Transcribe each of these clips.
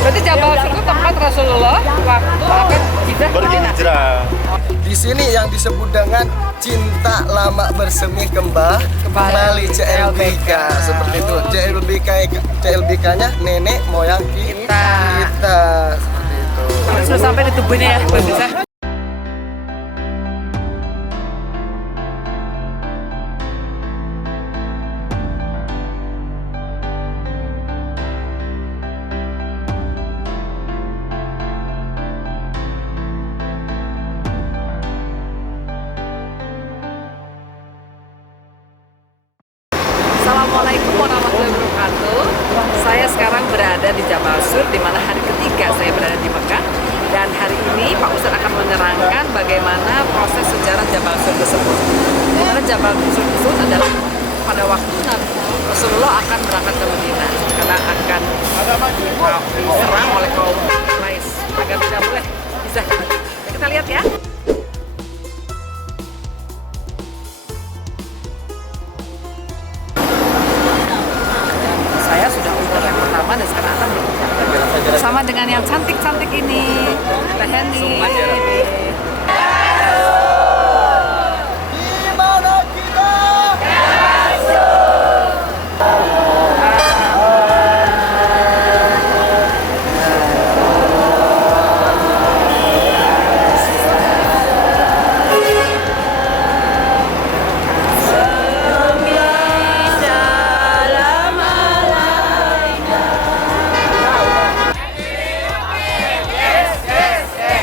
Berarti Jabal Sur itu tempat Rasulullah waktu akan berhijrah. Di sini yang disebut dengan cinta lama bersemi kembali CLBK seperti itu. CLBK-nya nenek moyang kita seperti itu. sudah sampai di tubuhnya ya, pemirsa. Assalamualaikum warahmatullahi wabarakatuh. Saya sekarang berada di Jabal Sur, di mana hari ketiga saya berada di Mekah. Dan hari ini Pak Ustadz akan menerangkan bagaimana proses sejarah Jabal Sur tersebut. Di mana Jabal Sur tersebut adalah pada waktu Rasulullah akan berangkat ke Madinah karena akan diserang oleh kaum Quraisy agar tidak boleh bisa. Kita lihat ya. Saya sudah umroh yang pertama dan sekarang akan bersama dengan yang cantik-cantik ini, Teh Hendy. Dimana kita?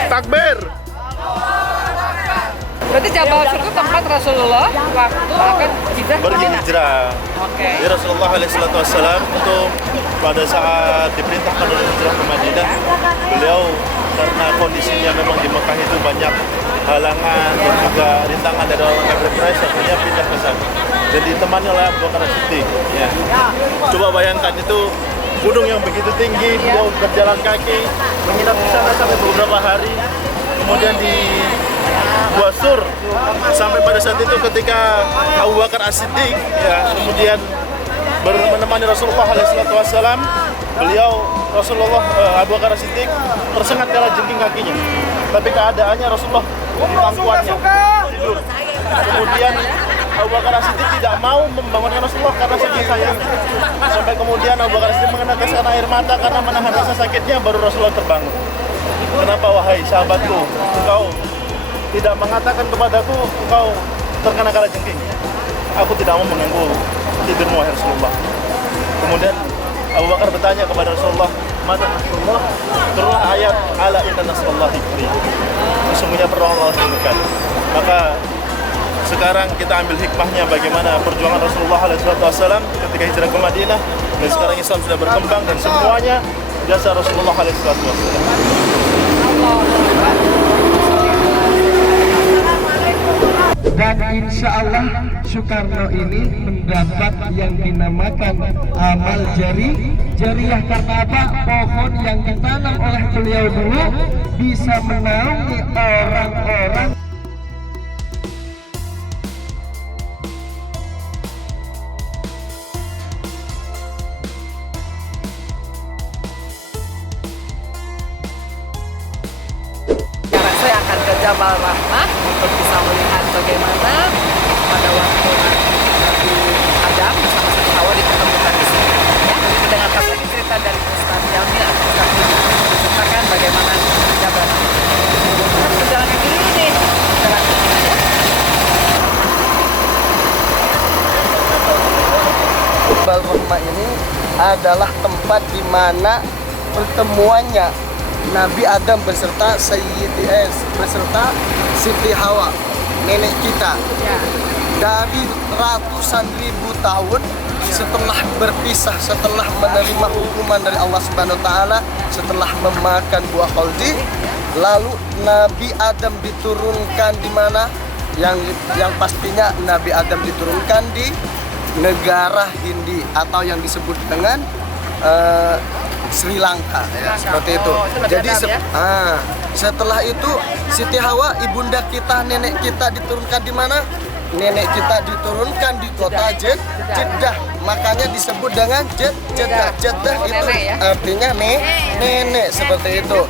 Takbir. Berarti Jabal Sur itu tempat Rasulullah waktu akan Berhijrah. Oke. Jadi Rasulullah SAW itu pada saat diperintahkan untuk hijrah ke Madinah, beliau karena kondisinya memang di Mekah itu banyak halangan dan juga rintangan dari orang kafir Quraisy, akhirnya pindah ke sana. Dan ditemani oleh Abu Bakar As-Siddiq. Ya. Coba bayangkan itu gunung yang begitu tinggi, beliau berjalan kaki, menginap di sana sampai beberapa hari, kemudian di Gua Sur sampai pada saat itu ketika Abu Bakar As-Siddiq ya kemudian menemani Rasulullah SAW, beliau Abu Bakar As-Siddiq tersengat kala jengking kakinya, tapi keadaannya Rasulullah di pangkuannya tidur. Kemudian Abu Bakar As-Siddiq tidak mau membangunkan Rasulullah karena saking sayangnya. Sampai kemudian Abu Bakar As-Siddiq meneteskan air mata karena menahan rasa sakitnya, baru Rasulullah terbangun. Kenapa wahai sahabatku, engkau tidak mengatakan kepadaku engkau terkena kalajengking? Aku tidak mau mengganggu tidurmu wahai Rasulullah. Kemudian Abu Bakar bertanya kepada Rasulullah, "Mata Rasulullah?" Turunlah ayat ala inna nasrallahi qarib. Sesungguhnya pertolongan Allah dekat. Maka sekarang kita ambil hikmahnya bagaimana perjuangan Rasulullah SAW ketika hijrah ke Madinah, dan sekarang Islam sudah berkembang dan semuanya jasa Rasulullah SAW. Dan insya Allah Soekarno ini mendapat yang dinamakan amal jariah karena apa? Pohon yang ditanam oleh beliau dulu bisa menaungi orang-orang. Saya akan ke Jabal Rahmah untuk bisa melihat bagaimana pada waktu Nabi Adam bersama Siti Hawa ditemukan di sini. Ya, kita dengarkan lagi cerita dari Ustaz Jamil akan menceritakan bagaimana Jabal Rahmah. Kita berjalan kaki dulu nih. Jalan kaki ya. Jabal Rahmah ini adalah tempat di mana pertemuannya Nabi Adam beserta beserta Siti Hawa, nenek kita. Ya. Dari ratusan ribu tahun setelah berpisah, setelah menerima hukuman dari Allah Subhanahu wa taala, setelah memakan buah kholdi, lalu Nabi Adam diturunkan di mana? Yang pastinya Nabi Adam diturunkan di negara Hindi atau yang disebut dengan Sri Lanka ya, seperti itu. Jadi ya? setelah itu Siti Hawa, ibunda kita, nenek kita diturunkan di mana? nenek kita diturunkan di kota Jeddah. Makanya disebut dengan Jeddah. Jeddah itu artinya nenek seperti itu.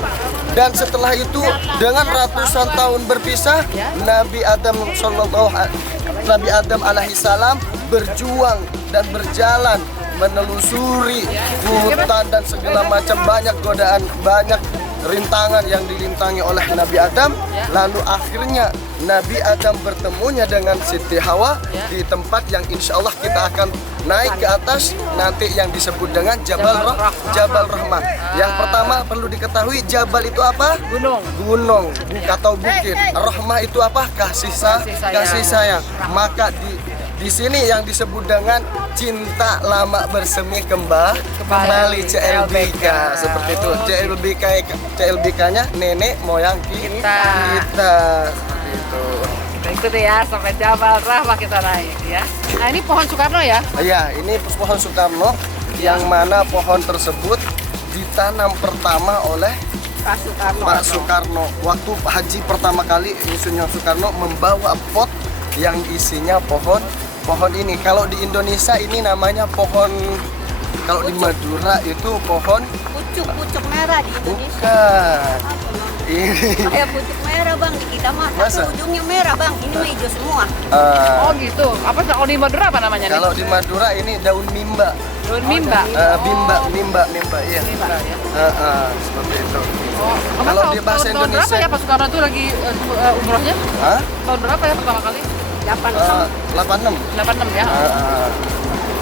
Dan setelah itu dengan ratusan tahun berpisah, Nabi Adam alaihissalam berjuang dan berjalan menelusuri hutan dan segala macam, banyak godaan, banyak rintangan yang dilintangi oleh Nabi Adam. Lalu akhirnya Nabi Adam bertemunya dengan Siti Hawa di tempat yang insya Allah kita akan naik ke atas nanti, yang disebut dengan Jabal Rahmah. Yang pertama perlu diketahui, Jabal itu apa? Gunung atau bukit. Rahmah itu apa? Kasih sayang. Maka di sini yang disebut dengan cinta lama bersemi kembali CLBK seperti itu. CLBK-nya nenek moyang kita seperti itu. Kita ikuti ya sampai Jabal Rahmah kita naik ya. Nah, ini pohon Soekarno ya? Iya, ini pohon Soekarno yang mana pohon tersebut ditanam pertama oleh Pak Soekarno. Waktu haji pertama kali, Insinyur Soekarno membawa pot yang isinya pohon ini. Kalau di Indonesia ini namanya pohon, kalau di Madura itu pohon pucuk merah di Indonesia. Bukan. Ini Pucuk merah bang, di kita mah satu ujungnya merah bang, ini mah hijau semua. Oh gitu. Apa kalau di Madura apa namanya? Kalau di Madura ini daun mimba. Daun mimba. Mimba, iya. Mimba ya. Seperti itu. Kalau di bahasa tahun Indonesia berapa ya Pak Soekarno itu lagi umrohnya? Hah? Tahun berapa ya pertama kali? 86. 86 ya.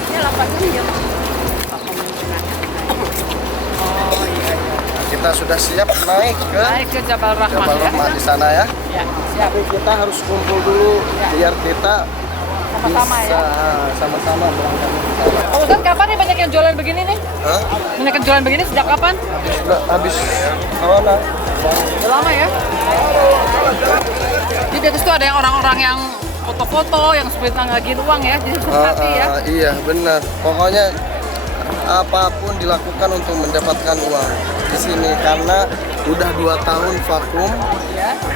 Ya 86 ya. Kita sudah siap naik ke Jabal Rahmah ya. Di sana ya. Ya, siap. Tapi kita harus kumpul dulu biar kita Sama-sama bisa ya. sama-sama berangkat. Pak Ustadz, kapan nih banyak yang jualan begini nih? Hah? Banyak yang jualan begini sejak kapan? Sudah habis corona. Udah lama ya. Di atas itu ada yang orang-orang yang foto-foto, yang seperti ngagiin uang ya, jadi hati ya. Iya benar. Pokoknya apapun dilakukan untuk mendapatkan uang di sini karena udah 2 tahun vakum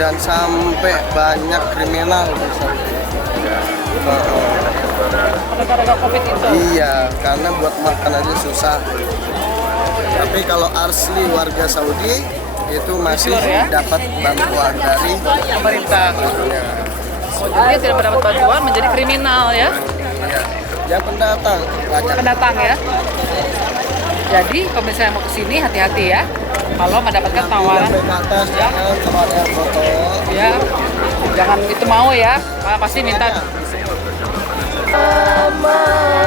dan sampai banyak kriminal di sana. Gara-gara COVID itu. Iya, karena buat makan aja susah. Tapi kalau asli warga Saudi itu masih dapat bantuan dari Pemerintah. Jadi tidak mendapat bantuan menjadi kriminal ya. Iya. Yang pendatang banyak. Pendatang ya. Jadi kalau misalnya mau ke sini hati-hati ya. Kalau mendapatkan tawaran Sampai ke atas jangan sama ada yang foto. ya, jangan itu mau ya. Pasti minta. Takbir.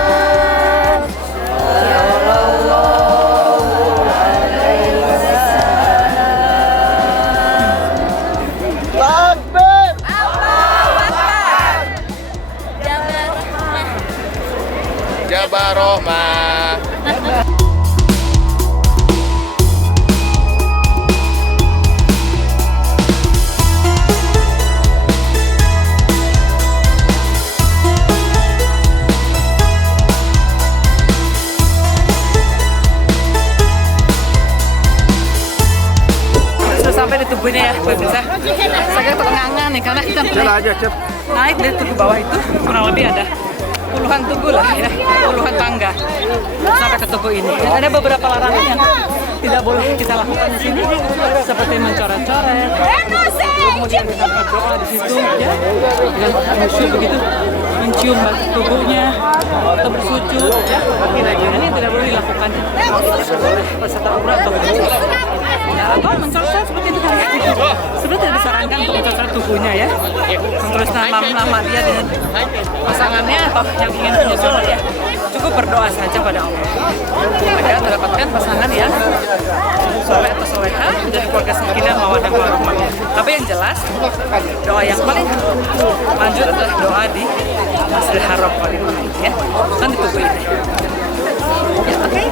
Jabal Rahmah. Sudah sampai di tubuhnya ya, pemirsa. Saya ketenangan nih karena kita naik dari tubuh bawah itu kurang lebih ada puluhan tubuh lah ya, puluhan tangga sampai ke tubuh ini. Dan ada beberapa larangan yang tidak boleh kita lakukan di sini, seperti mencoret-coret, kemudian kita berdoa di situ ya, dengan khusyuk begitu, mencium tubuhnya atau bersujud ya. Ini tidak boleh dilakukan oleh peserta umrah atau atau mencoret seperti itu kan. Sebenarnya tidak disarankan untuk mencoret tubuhnya ya. Terus nama dia dengan pasangannya atau yang ingin menyusul ya, cukup berdoa saja pada Allah agar mendapatkan pasangan yang soleh atau soleha dari keluarga sakinah mawaddah warahmah. Tapi yang jelas doa yang paling lanjut adalah doa di Masjidil Haram paling ya, kan di tubuh ini. Ya, oke.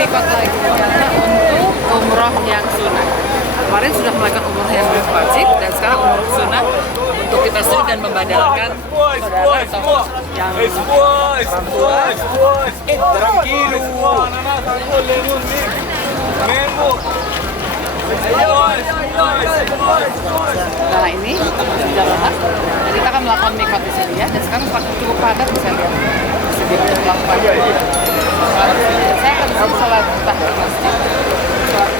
Mikot lagi karena untuk umroh yang sunnah. Kemarin sudah melakukan umroh yang wajib dan sekarang umroh sunnah untuk kita sendiri dan membadalkan saudara atau yang nah ini perjalanan dan kita akan melakukan mikot di sini ya, dan sekarang cukup padat bisa lihat segi untuk melakukan saya akan disini sholat tahiyat masjid, sholat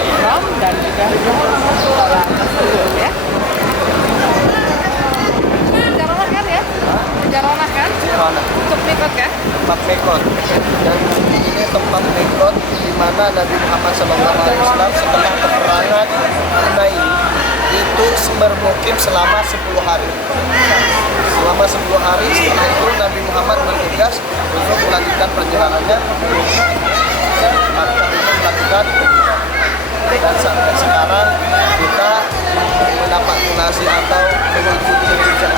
ihram dan juga sholat ya. Jaronah kan ya? Jaronah kan? Untuk mikot kan? Tempat mikot. Dan ini tempat mikot di mana Nabi Muhammad SAW setelah peperangan Hunain itu bermukim selama 10 hari. Selama 10 hari setelah itu Nabi Muhammad bertugas untuk melanjutkan perjalanannya melakukan dan sampai sekarang kita mendapat donasi atau mengikuti jejak